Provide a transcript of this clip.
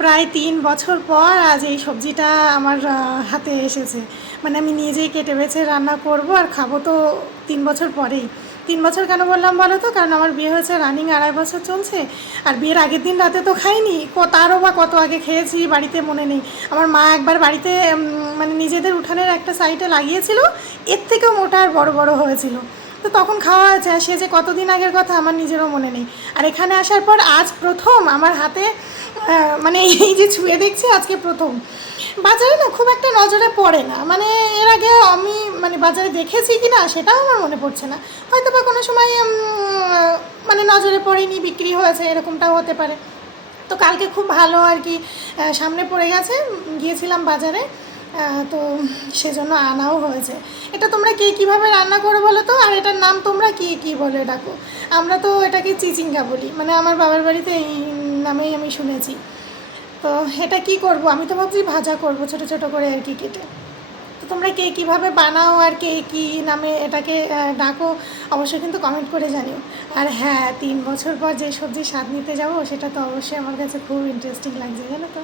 প্রায় ৩ বছর পর আজ এই সবজিটা আমার হাতে এসেছে। মানে আমি নিজেই কেটে বেছে রান্না করব আর খাবো তো ৩ বছর পরেই। ৩ বছর কেন বললাম বলো তো? কারণ আমার বিয়ে হয়েছে রানিং ২.৫ বছর চলছে। আর বিয়ের আগের দিন রাতে তো খাইনি, তারও বা কত আগে খেয়েছি বাড়িতে মনে নেই। আমার মা একবার বাড়িতে মানে নিজেদের উঠানের একটা সাইডে লাগিয়েছিল, এর থেকেও মোটা আর বড় বড় হয়েছিল। তো তখন খাওয়া হয়েছে, আর সে যে কতদিন আগের কথা আমার নিজেরও মনে নেই। আর এখানে আসার পর আজ প্রথম আমার হাতে মানে এই যে ছুঁয়ে দেখছি আজকে প্রথম। বাজারে না খুব একটা নজরে পড়ে না, মানে এর আগে আমি মানে বাজারে দেখেছি কি না সেটাও আমার মনে পড়ছে না। হয়তো বা কোনো সময় মানে নজরে পড়েনি, বিক্রি হয়েছে, এরকমটাও হতে পারে। তো কালকে খুব ভালো আর কি সামনে পড়ে গেছে, গিয়েছিলাম বাজারে, তো সেজন্য আনাও হয়েছে। এটা তোমরা কে কীভাবে রান্না করো বলো তো? আর এটার নাম তোমরা কী কী বলে ডাকো? আমরা তো এটাকে চিচিঙ্গা বলি, মানে আমার বাবার বাড়িতে এই নামেই আমি শুনেছি। তো এটা কি করব, আমি তো ভাবছি ভাজা করব ছোটো ছোটো করে আর কি কেটে। তো তোমরা কে কীভাবে বানাও আর কে কী নামে এটাকে ডাকো অবশ্যই কিন্তু কমেন্ট করে জানিও। আর হ্যাঁ, ৩ বছর পর যে সবজির স্বাদ নিতে যাবো সেটা তো অবশ্যই আমার কাছে খুব ইন্টারেস্টিং লাগছে, জানো তো।